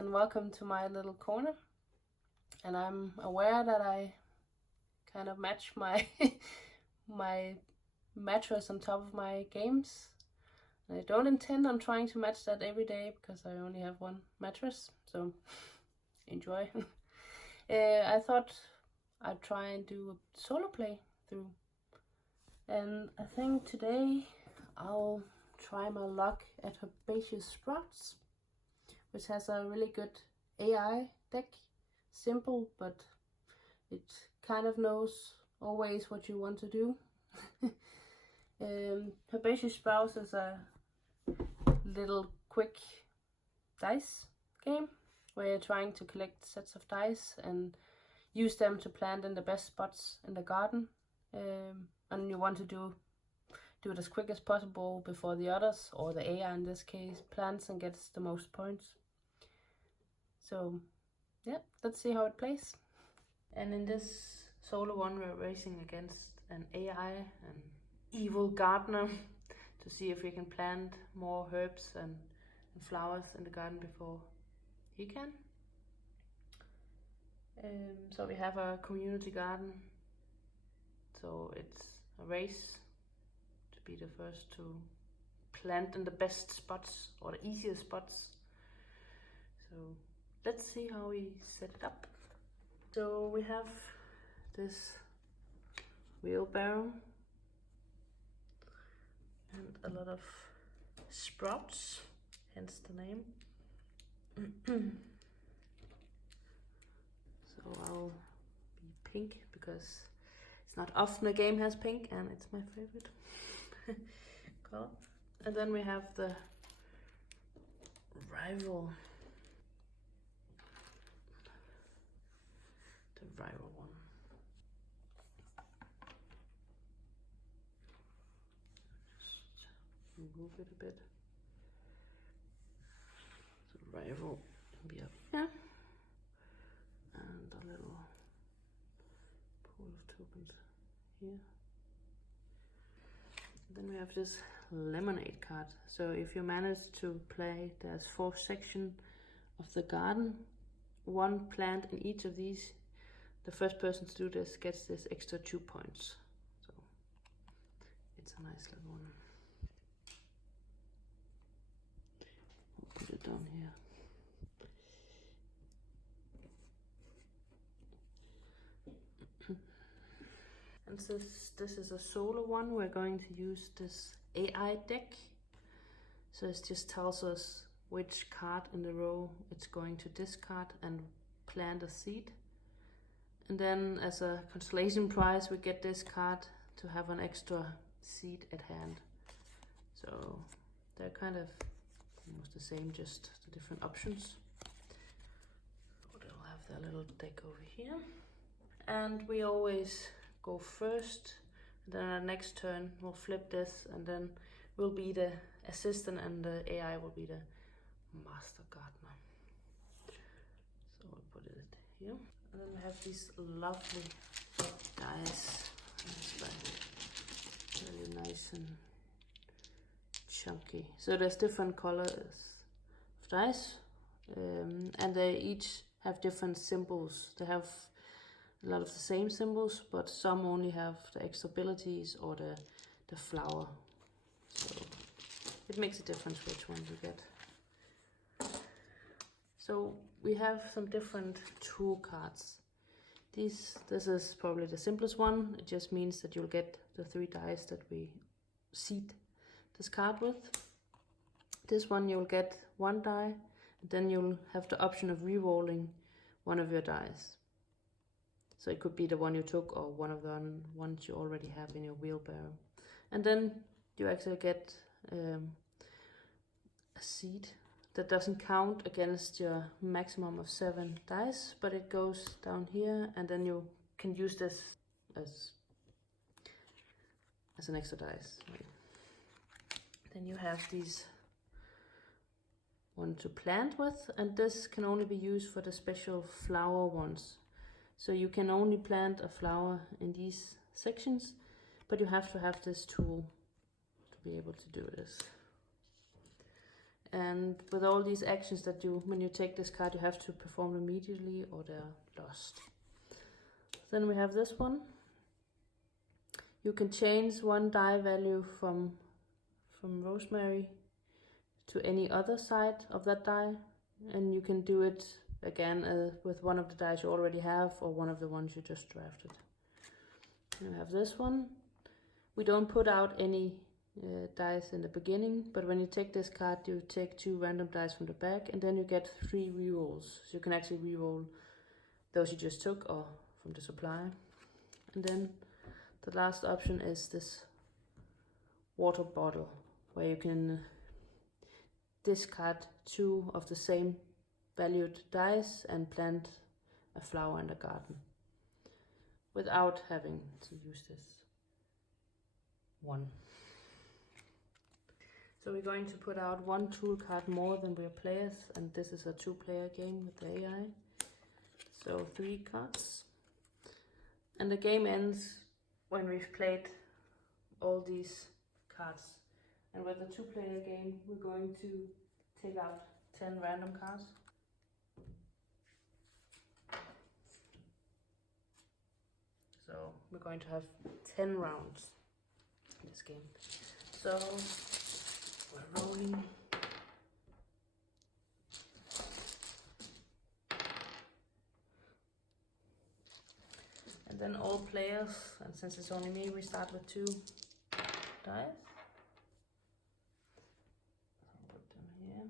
and welcome to my little corner. And I'm aware that I kind of match my my mattress on top of my games. And I don't intend on trying to match that every day because I only have one mattress, so enjoy. I thought I'd try and do a solo play through. And I think today I'll try my luck at Herbaceous Sprouts, which has a really good AI deck. Simple, but it kind of knows always what you want to do. Herbaceous Sprouts is a little quick dice game where you're trying to collect sets of dice and use them to plant in the best spots in the garden. And you want to do it as quick as possible before the others, or the AI in this case, plants and gets the most points. So yeah, let's see how it plays. And in this solo one, we're racing against an AI, an evil gardener, to see if we can plant more herbs and flowers in the garden before he can. So we have a community garden, so it's a race to be the first to plant in the best spots or the easiest spots. So let's see how we set it up. So we have this wheelbarrow and a lot of sprouts, hence the name. So I'll be pink because it's not often a game has pink and it's my favorite color. And then we have the rival one. Just move it a bit. The rival can be up here. And a little pool of tokens here. Then we have this lemonade card. So if you manage to play, there's 4 sections of the garden, 1 plant in each of these. The first person to do this gets this extra 2 points. So it's a nice little one. I'll put it down here. And since this is a solo one, we're going to use this AI deck. So it just tells us which card in the row it's going to discard and plant a seed. And then as a consolation prize, we get this card to have an extra seed at hand. So they're kind of almost the same, just the different options. They'll have their little deck over here. And we always go first. Then our next turn we'll flip this, and then we'll be the assistant and the AI will be the master gardener. So we'll put it here. And then we have these lovely dice. It's like really nice and chunky. So there's different colors of dice, and they each have different symbols. They have a lot of the same symbols, but some only have the extra abilities or the flower. So it makes a difference which one you get. So we have some different tool cards. This is probably the simplest one. It just means that you'll get the 3 dice that we seed this card with. This one you'll get 1 die, and then you'll have the option of re-rolling one of your dice. So it could be the one you took or one of the ones you already have in your wheelbarrow. And then you actually get a seed that doesn't count against your maximum of 7 dice, but it goes down here, and then you can use this as an extra dice. Right. Then you have these one to plant with, and this can only be used for the special flower ones. So you can only plant a flower in these sections, but you have to have this tool to be able to do this. And with all these actions that when you take this card, you have to perform immediately or they're lost. Then we have this one. You can change one die value from Rosemary to any other side of that die, and you can do it again with one of the dice you already have or one of the ones you just drafted. You have this one. We don't put out any dice in the beginning, but when you take this card, you take 2 random dice from the back, and then you get 3 rerolls. So you can actually reroll those you just took or from the supply. And then the last option is this water bottle, where you can discard 2 of the same valued dice and plant a flower in the garden without having to use this one. So we're going to put out 1 tool card more than we are players, and this is a 2-player game with the AI. So 3 cards. And the game ends when we've played all these cards. And with the 2-player game, we're going to take out 10 random cards. So we're going to have 10 rounds in this game. So we're rolling. And then all players, and since it's only me, we start with 2 dice. Put them here.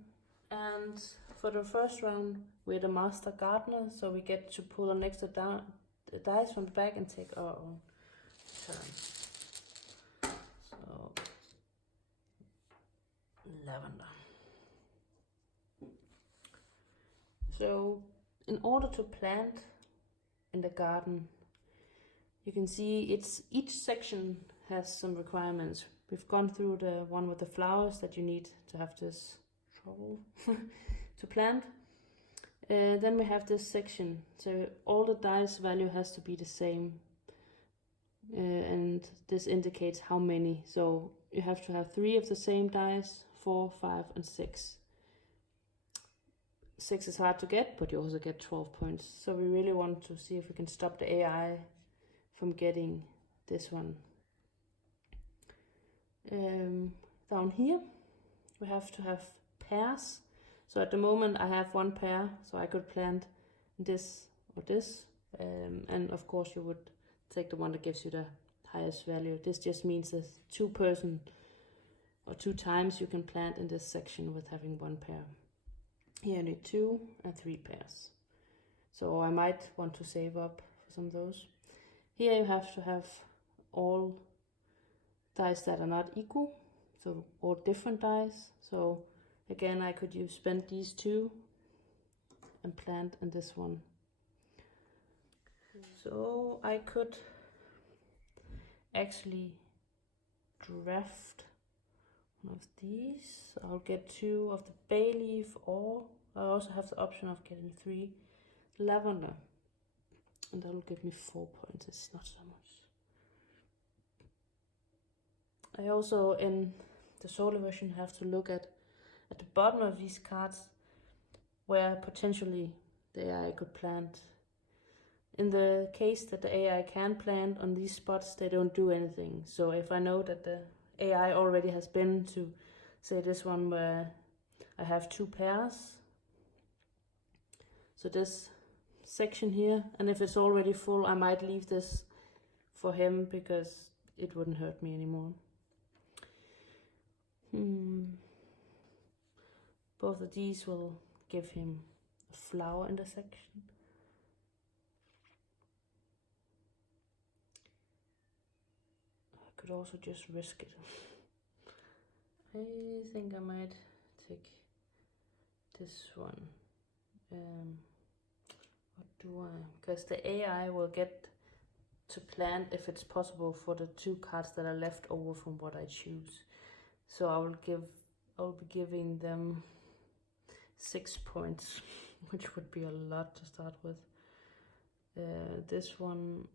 And for the first round, we're the master gardener, so we get to pull an extra dice from the back and take our own turn. So lavender. So in order to plant in the garden, you can see each section has some requirements. We've gone through the one with the flowers that you need to have this trouble to plant. Then we have this section. So all the dice value has to be the same. And this indicates how many. So you have to have 3 of the same dice, 4, 5, and 6. 6 is hard to get, but you also get 12 points. So we really want to see if we can stop the AI from getting this one. Down here, we have to have pairs. So at the moment I have 1 pair, so I could plant this or this. And of course you would take the one that gives you the highest value. This just means that 2 person or 2 times you can plant in this section with having 1 pair. Here you need 2 and 3 pairs. So I might want to save up for some of those. Here you have to have all dice that are not equal, so all different dice. So again, I could spend these 2 and plant in this one. So I could actually draft one of these. I'll get 2 of the bay leaf, or I also have the option of getting 3 lavender. And that will give me 4 points, it's not so much. I also, in the solo version, have to look at the bottom of these cards where potentially the AI could plant. In the case that the AI can plant on these spots, they don't do anything. So if I know that the AI already has been to, say, this one where I have 2 pairs, so this section here, and if it's already full, I might leave this for him because it wouldn't hurt me anymore. Both of these will give him a flower in the section. I could also just risk it. I think I might take this one. What do I? Because the AI will get to plant if it's possible for the 2 cards that are left over from what I choose. So I'll be giving them 6 points, which would be a lot to start with. This one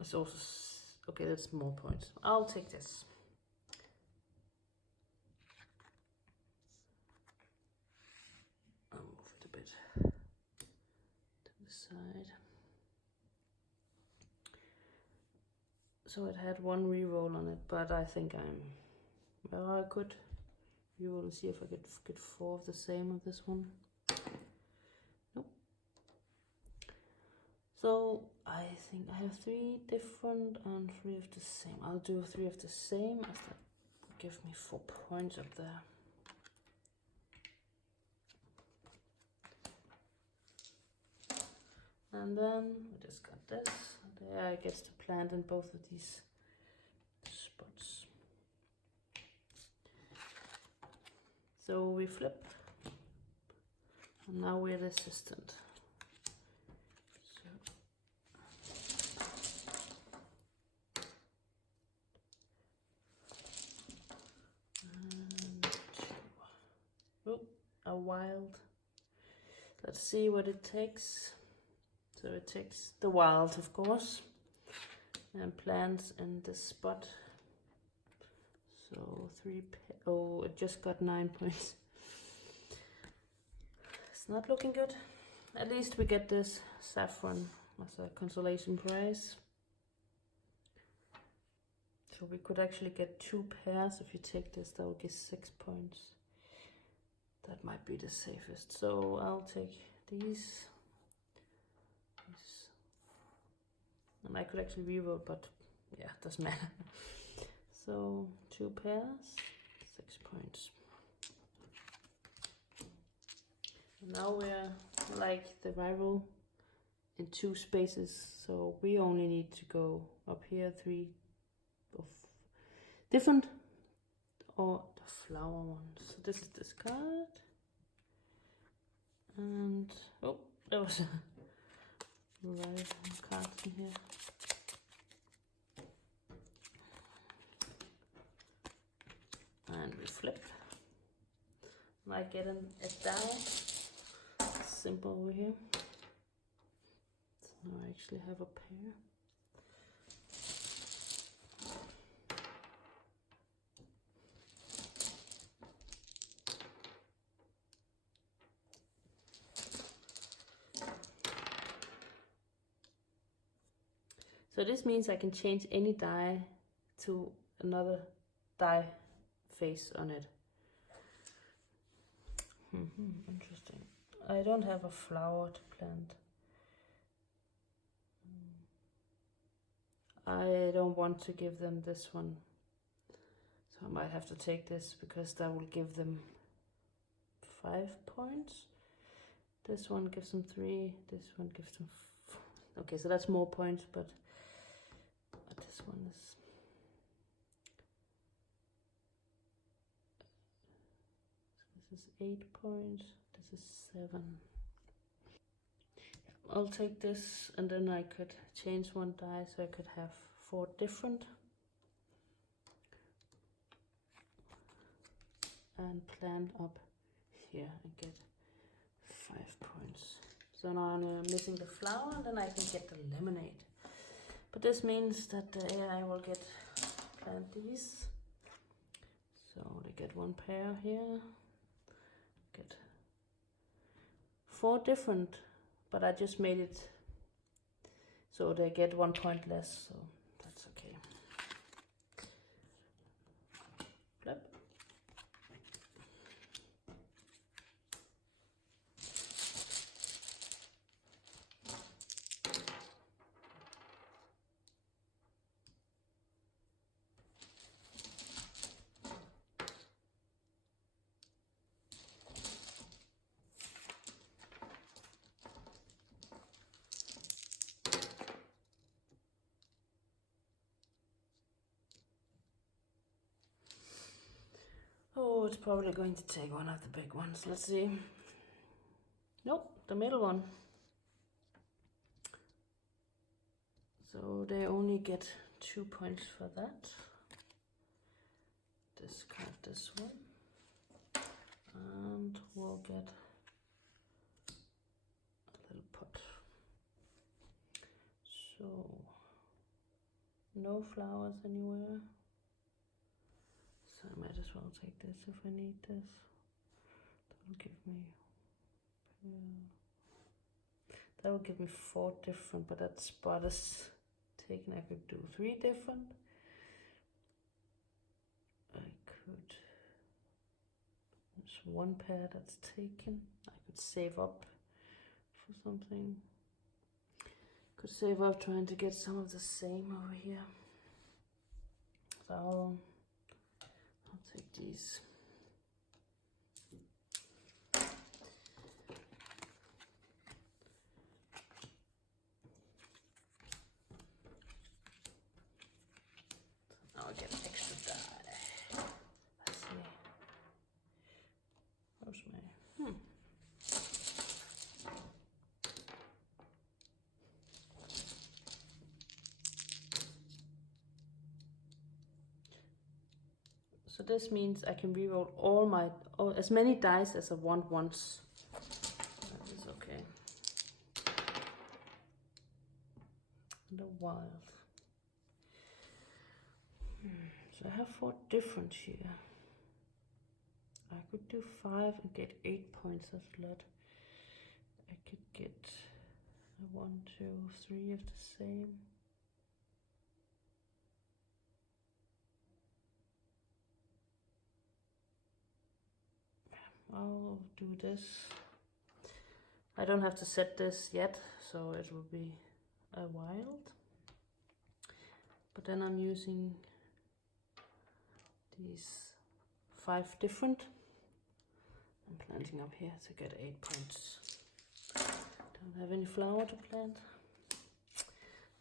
is also okay. That's more points. I'll take this. side. So it had one reroll on it, but I think I could reroll and see if I could get 4 of the same of this one. Nope. So I think I have 3 different and 3 of the same. I'll do 3 of the same, as that will give me 4 points up there. And then we just got this. There I get to plant in both of these spots. So we flip, and now we're the assistant. Oh, a wild. Let's see what it takes. So it takes the wild, of course, and plants in this spot. So 3, oh, it just got 9 points. It's not looking good. At least we get this saffron as a consolation prize. So we could actually get 2 pairs. If you take this, that will give 6 points. That might be the safest. So I'll take these. And I could actually reroll, but yeah, it doesn't matter. So 2 pairs, 6 points. And now we're like the rival in 2 spaces, so we only need to go up here 3 of different, or the flower ones. So this is this card, and oh, there was a right card in here. And we flip. And I get it down. Simple over here. So now I actually have a pair. So this means I can change any die to another die face on it. Interesting. I don't have a flower to plant. I don't want to give them this one. So I might have to take this because that will give them 5 points. This one gives them 3, this one gives them 4. Okay, so that's more points, but this one is... This is 8 points, this is 7. I'll take this, and then I could change one die so I could have 4 different. And plant up here and get 5 points. So now I'm missing the flower, and then I can get the lemonade. But this means that I will plant these. So they get 1 pair here. Get 4 different, but I just made it so they get 1 point less, so that's okay. Flip. Oh, it's probably going to take one of the big ones. Let's see. Nope, the middle one. So they only get 2 points for that. Discard this one. And we'll get a little pot. So, no flowers anywhere. So I might as well take this if I need this. That'll give me... That would give me 4 different, but that spot is taken. I could do 3 different. I could, there's 1 pair that's taken. I could save up for something. Could save up trying to get some of the same over here. So I'll take these. I'll get an extra die. Let's see. Rosemary. So this means I can reroll as many dice as I want once. That is okay. The wild. So I have 4 different here. I could do 5 and get 8 points. That's a lot. I could get 1, 2, 3 of the same. I'll do this. I don't have to set this yet, so it will be a wild. But then I'm using these 5 different. I'm planting up here to get 8 points. Don't have any flower to plant.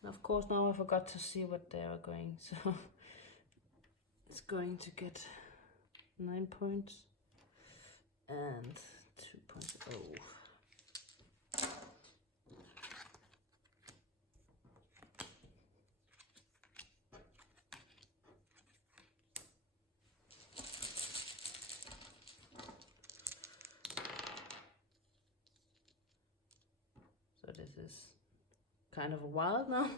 And of course now I forgot to see what they are going, so it's going to get 9 points and 2.0. So this is kind of a wild now.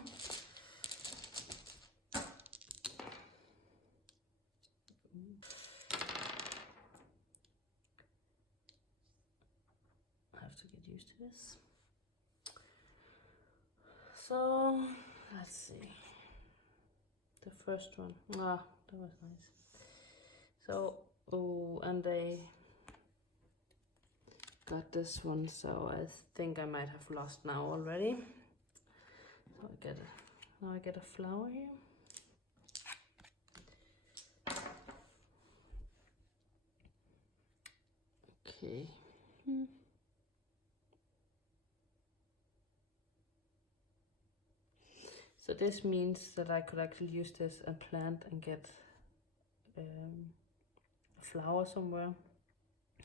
I have to get used to this. So let's see. The first one. Ah, that was nice. So, oh, and they got this one, so I think I might have lost now already. So now I get a flower here. Okay. So this means that I could actually use this and plant and get a flower somewhere,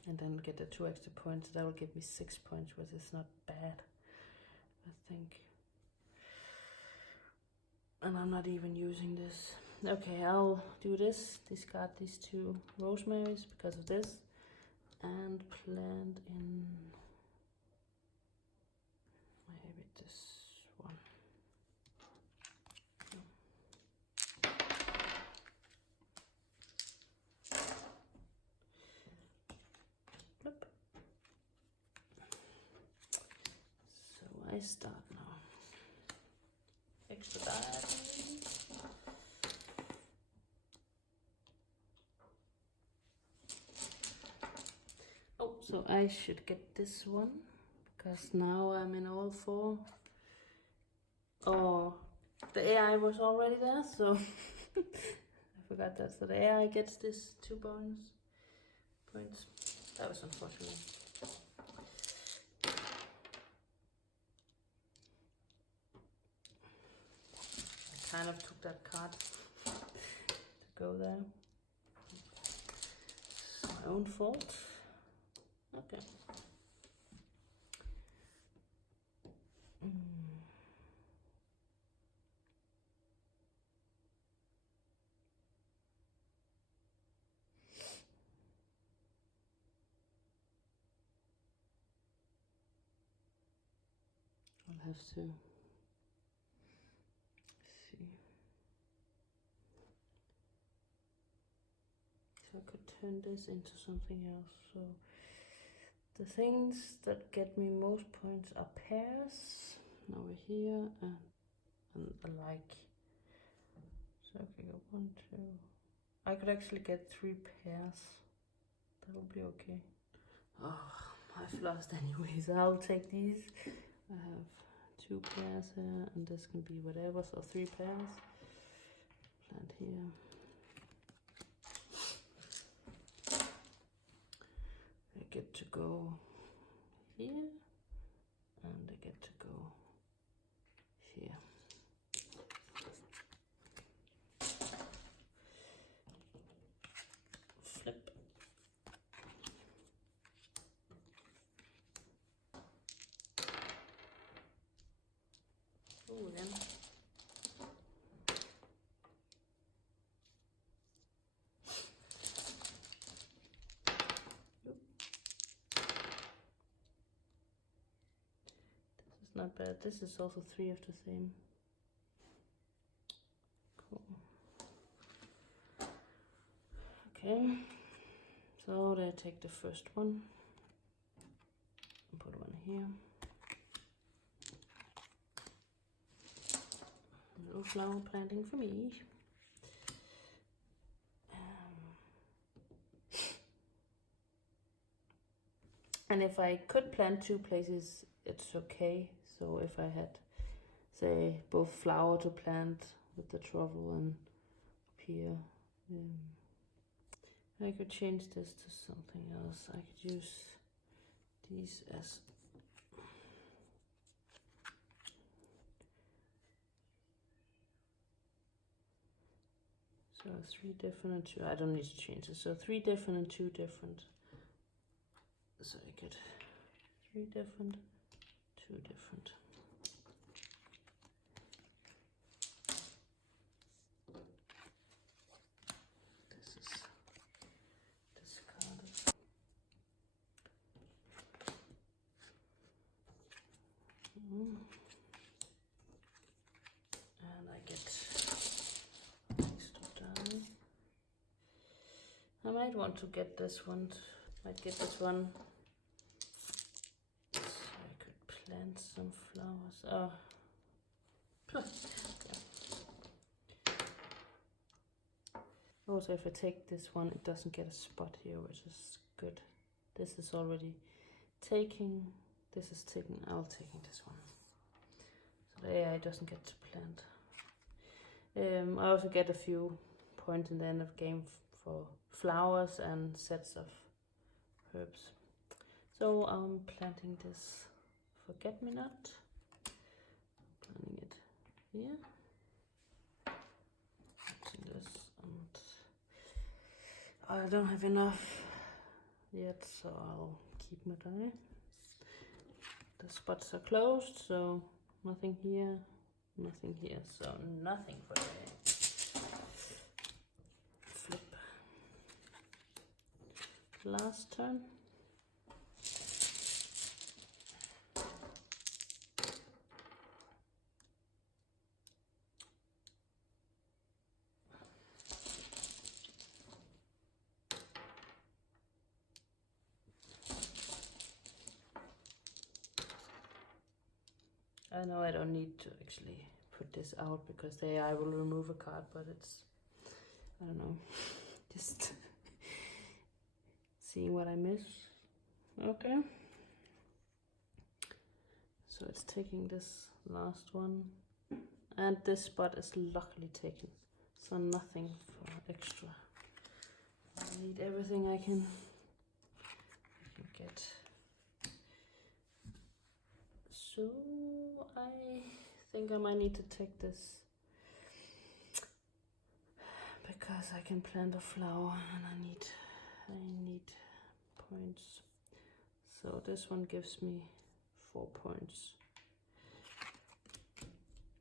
and then get the 2 extra points. That will give me 6 points, which is not bad, I think. And I'm not even using this. Okay, I'll do this. Discard these 2 rosemaries because of this, and plant in maybe this one. So I start now. Extra die. Oh, so I should get this one because now I'm in all 4. Oh, the AI was already there, so I forgot that. So the AI gets this 2 bonus points. That was unfortunate. I kind of took that card to go there. It's my own fault. Okay. I'll have to see. So I could turn this into something else. So The things that get me most points are pears over here and the like. So if I go 1, 2, I could actually get 3 pears. That will be okay. Oh, I've lost anyways. I'll take these. I have 2 pears here, and this can be whatever, so 3 pears. Plant here. They get to go here, and they get to go here. Flip. Oh, again. Not bad. This is also 3 of the same. Cool. Okay. So I take the first one and put one here. A little flower planting for me. And if I could plant 2 places, it's okay. So if I had, say, both flower to plant with the truffle and up here, I could change this to something else. I could use these as so 3 different and 2. I don't need to change it. So 3 different and 2 different. So I get 3 different, 2 different. This is discarded. And I get extra dye. I might want to get this one. Might get this one. So I could plant some flowers. Also, if I take this one, it doesn't get a spot here, which is good. This is already taking. This is taking. I'll taking this one. So the AI doesn't get to plant. I also get a few points in the end of the game for flowers and sets of herbs. So I'm planting this forget-me-not. Planting it here. Planting this, and I don't have enough yet, so I'll keep my dye. The spots are closed, so nothing here, nothing here, so nothing for today. Flip. Last turn. I know I don't need to actually put this out because the AI will remove a card, but it's, I don't know, just seeing what I miss. Okay. So it's taking this last one, and this spot is luckily taken, so nothing for extra. I need everything I can get. So I think I might need to take this because I can plant a flower and I need points. So this one gives me 4 points.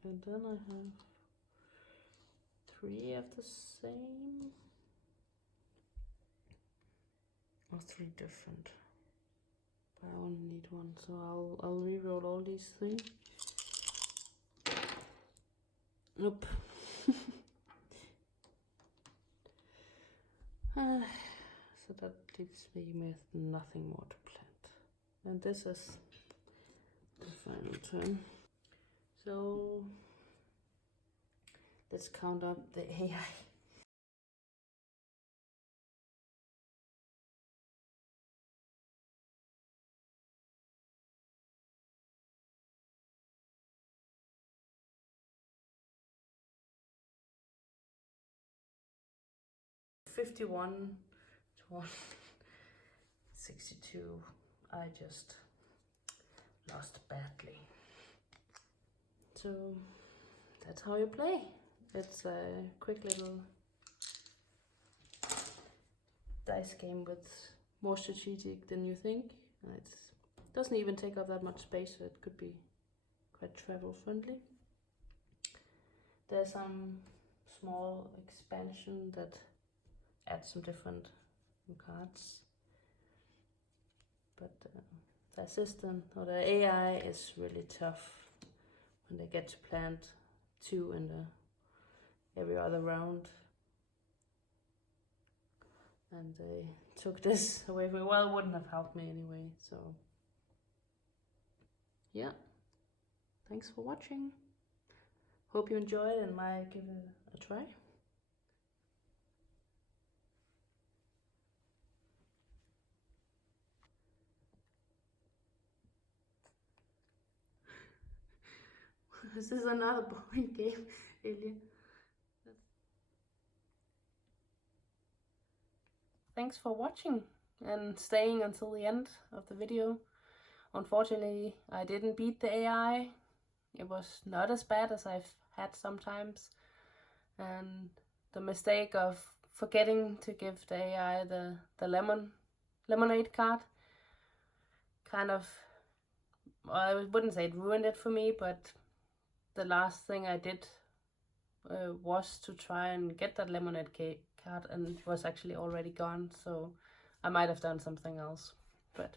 And then I have 3 of the same. Or 3 different. But I only need 1, so I'll re-roll all these 3. Nope. So that leaves me with nothing more to plant. And this is the final turn. So let's count up the AI. $51 to $62. I just lost badly. So that's how you play. It's a quick little dice game with more strategic than you think. It doesn't even take up that much space, so it could be quite travel friendly. There's some small expansion that adds some different cards, but the assistant or the AI is really tough when they get to plant 2 in every other round. And they took this away from me. Well, it wouldn't have helped me anyway, so yeah. Thanks for watching. Hope you enjoyed and might give it a try. This is another boring game, Helge. Thanks for watching and staying until the end of the video. Unfortunately, I didn't beat the AI. It was not as bad as I've had sometimes. And the mistake of forgetting to give the AI the lemonade card kind of, well, I wouldn't say it ruined it for me, but the last thing I did was to try and get that lemonade card, and it was actually already gone, so I might have done something else, but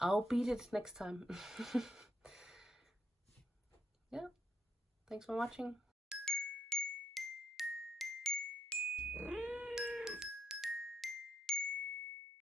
I'll beat it next time. Yeah, thanks for watching.